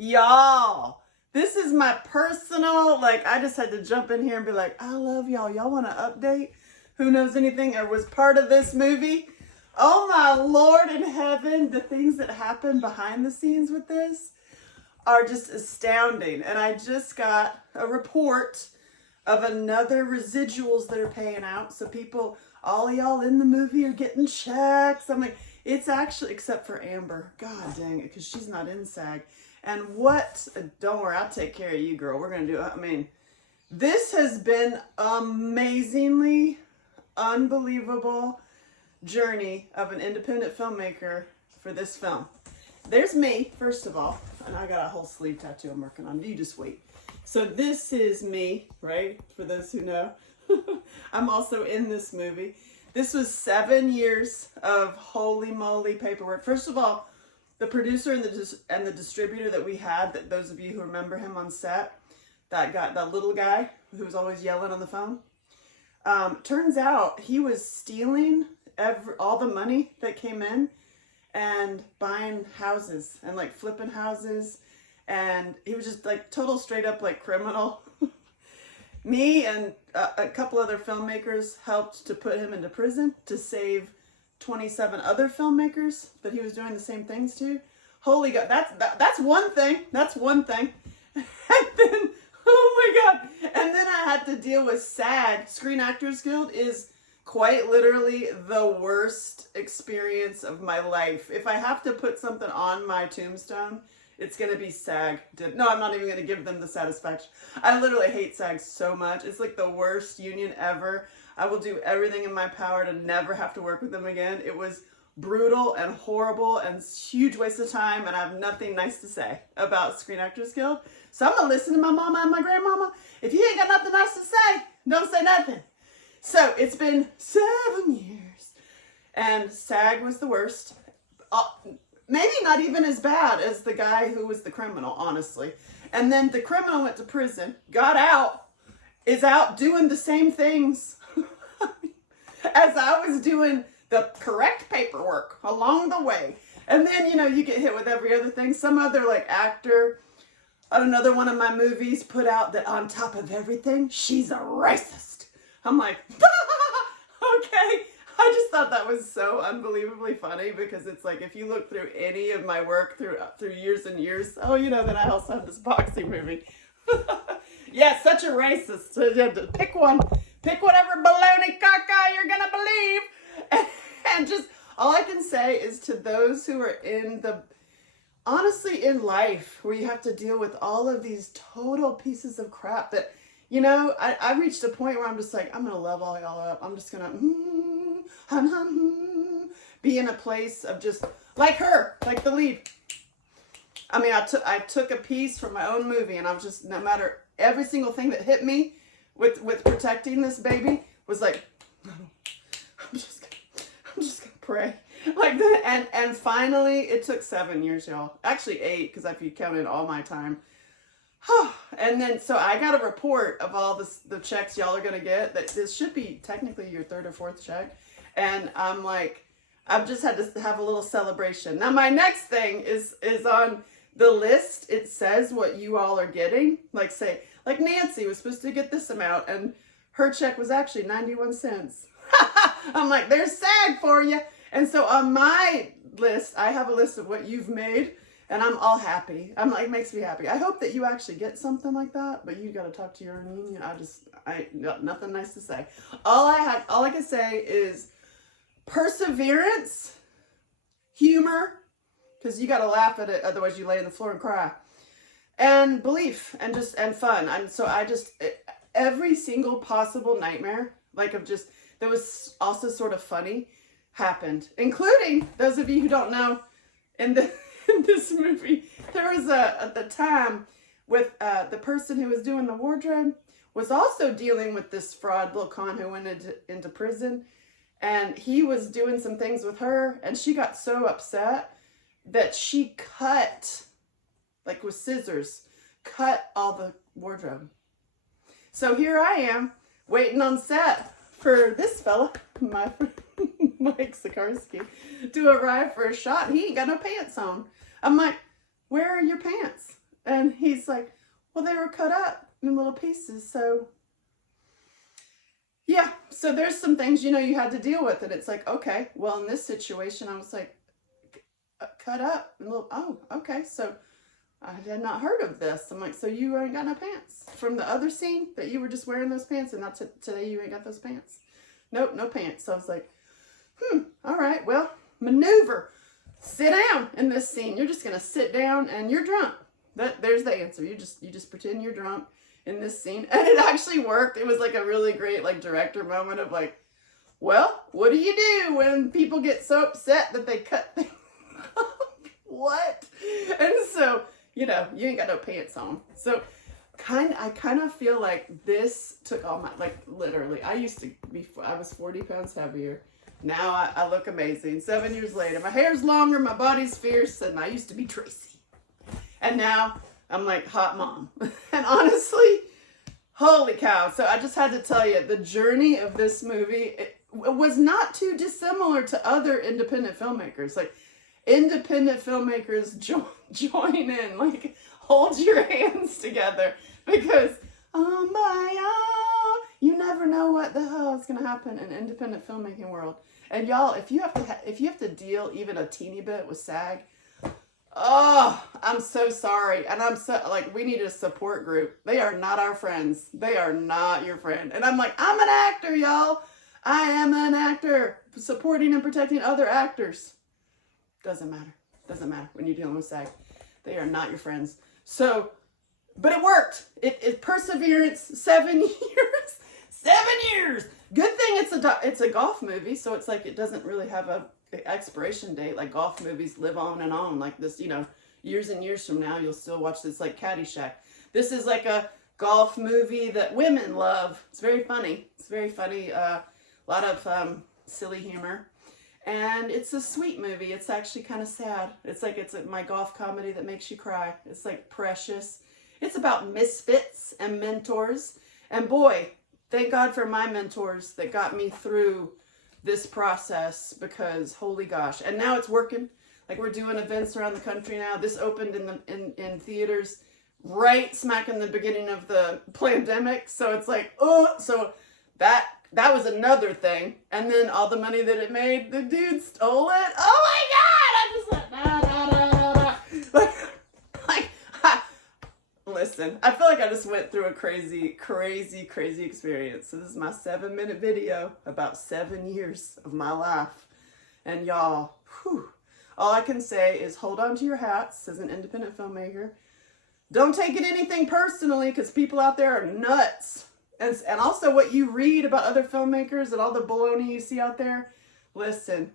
Y'all, this is my personal, like, I just had to jump in here and be like, I love y'all. Y'all want to update? Who knows anything or was part of this movie? Oh my Lord in heaven, the things that happen behind the scenes with this are just astounding. And I just got a report of another residuals that are paying out. So people, all y'all in the movie are getting checks. I'm like, it's actually, except for Amber. God dang it, because she's not in SAG. And what, don't worry, I'll take care of you, girl. We're going to do it. I mean, this has been amazingly unbelievable journey of an independent filmmaker for this film. There's me, first of all, and I got a whole sleeve tattoo I'm working on. You just wait. So this is me, right? For those who know. I'm also in this movie. This was 7 years of holy moly paperwork. First of all, the producer and the distributor that we had, that those of you who remember him on set, that little guy who was always yelling on the phone, turns out he was stealing all the money that came in and buying houses and like flipping houses, and he was just like total straight up like criminal. Me and a couple other filmmakers helped to put him into prison to save 27 other filmmakers that he was doing the same things to. Holy God, that's one thing. That's one thing. And then, oh my God. And then I had to deal with SAG. Screen Actors Guild is quite literally the worst experience of my life. If I have to put something on my tombstone, it's going to be SAG. No, I'm not even going to give them the satisfaction. I literally hate SAG so much. It's like the worst union ever. I will do everything in my power to never have to work with them again. It was brutal and horrible and huge waste of time, and I have nothing nice to say about Screen Actors Guild. So I'm going to listen to my mama and my grandmama. If you ain't got nothing nice to say, don't say nothing. So it's been 7 years, and SAG was the worst. Maybe not even as bad as the guy who was the criminal, honestly. And then the criminal went to prison, got out, is out doing the same things as I was doing the correct paperwork along the way. And then, you get hit with every other thing. Some other like actor on another one of my movies put out that on top of everything, she's a racist. I'm like, okay. I just thought that was so unbelievably funny, because it's like, if you look through any of my work through years and years, then I also have this boxing movie. Yeah, such a racist. So you have to pick one. Pick whatever baloney caca you're going to believe. And just, all I can say is to those who are honestly in life, where you have to deal with all of these total pieces of crap that, I reached a point where I'm just like, I'm going to love all y'all up. I'm just going to be in a place of just, like her, like the lead. I mean, I took a piece from my own movie, and I was just, no matter every single thing that hit me with protecting this baby, was like, I'm just gonna pray like that. And finally, it took 7 years, y'all. Actually 8, because if you counted all my time. And then, so I got a report of all the checks y'all are gonna get. That this should be technically your 3rd or 4th check. And I'm like, I've just had to have a little celebration. Now my next thing is on the list. It says what you all are getting. Like, say, like Nancy was supposed to get this amount, and her check was actually 91 cents. I'm like, there's SAG for you. And so on my list, I have a list of what you've made, and I'm all happy. I'm like, it makes me happy. I hope that you actually get something like that, but you got to talk to your own union. I got nothing nice to say. All I can say is perseverance, humor, because you got to laugh at it, otherwise you lay on the floor and cry, and belief, and fun. And so every single possible nightmare, like that was also sort of funny, happened, including those of you who don't know, in this movie, there was at the time with the person who was doing the wardrobe was also dealing with this fraud little con who went into prison, and he was doing some things with her, and she got so upset that she cut, like with scissors, cut all the wardrobe. So here I am waiting on set for this fella, Mike Sikarsky, to arrive for a shot. He ain't got no pants on. I'm like, where are your pants? And he's like, well, they were cut up in little pieces. So yeah, so there's some things, you had to deal with. And it's like, okay, well, in this situation, I was like, cut up. And little, oh, okay. So I had not heard of this. I'm like, so you ain't got no pants from the other scene that you were just wearing those pants, and that's it. Today you ain't got those pants. Nope, no pants. So I was like, all right, well, maneuver. Sit down in this scene. You're just gonna sit down and you're drunk. There's the answer. You just pretend you're drunk in this scene. And it actually worked. It was like a really great like director moment of like, well, what do you do when people get so upset that they cut things off? What? And so, you ain't got no pants on. So I kind of feel like this took all my, like literally, I was 40 pounds heavier. Now I look amazing. 7 years later, my hair's longer, my body's fierce, and I used to be Tracy. And now I'm like hot mom. And honestly, holy cow. So I just had to tell you, the journey of this movie, it was not too dissimilar to other independent filmmakers. Like independent filmmakers join in, like hold your hands together, because you never know what the hell is going to happen in independent filmmaking world. And y'all, if you have to deal even a teeny bit with SAG, oh, I'm so sorry. And I'm so like, we need a support group. They are not our friends. They are not your friend. And I'm like, I'm an actor, y'all. I am an actor supporting and protecting other actors. Doesn't matter. Doesn't matter when you're dealing with SAG. They are not your friends. So, but it worked. It perseverance, 7 years. 7 years. Good thing it's a golf movie, so it's like it doesn't really have a expiration date. Like golf movies live on and on. Like this, years and years from now, you'll still watch this, like Caddyshack. This is like a golf movie that women love. It's very funny. It's very funny. A lot of silly humor. And it's a sweet movie. It's actually kind of sad. It's my golf comedy that makes you cry. It's like precious. It's about misfits and mentors. And boy, thank God for my mentors that got me through this process, because holy gosh. And now it's working. Like we're doing events around the country now. This opened in theaters right smack in the beginning of the pandemic. So it's like, so that was another thing. And then all the money that it made, the dude stole it. Oh my God! I just like, listen, I feel like I just went through a crazy, crazy, crazy experience. So this is my 7-minute video about 7 years of my life. And y'all, all I can say is hold on to your hats as an independent filmmaker. Don't take it anything personally, because people out there are nuts. And also what you read about other filmmakers and all the baloney you see out there, listen,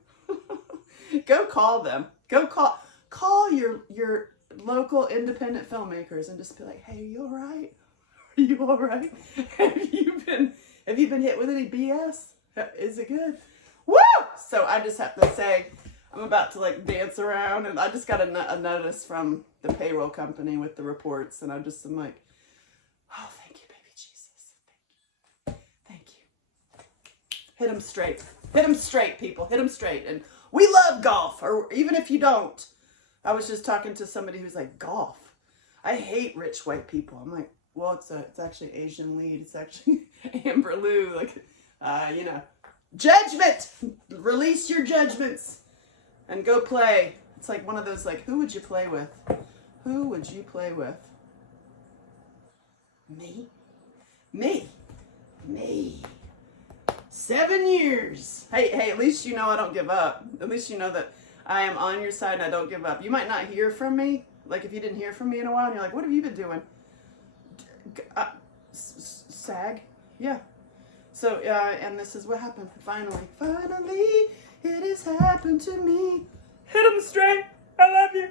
go call them. Go call your local independent filmmakers and just be like, hey, are you all right? Are you all right? Have you been hit with any BS? Is it good? Woo! So I just have to say, I'm about to like dance around, and I just got a notice from the payroll company with the reports, and I'm like, oh, thank you, baby Jesus. Thank you. Hit them straight. Hit them straight, people. Hit them straight. And we love golf, or even if you don't. I was just talking to somebody who's like, golf? I hate rich white people. I'm like, well, it's actually Asian lead. It's actually Amber Liu. Like, judgment. Release your judgments and go play. It's like one of those, like, who would you play with? Who would you play with? Me. 7 years. Hey, at least you know I don't give up. At least you know that I am on your side and I don't give up. You might not hear from me. Like if you didn't hear from me in a while and you're like, what have you been doing? SAG? Yeah. So, and this is what happened. Finally, it has happened to me. Hit 'em straight. I love you.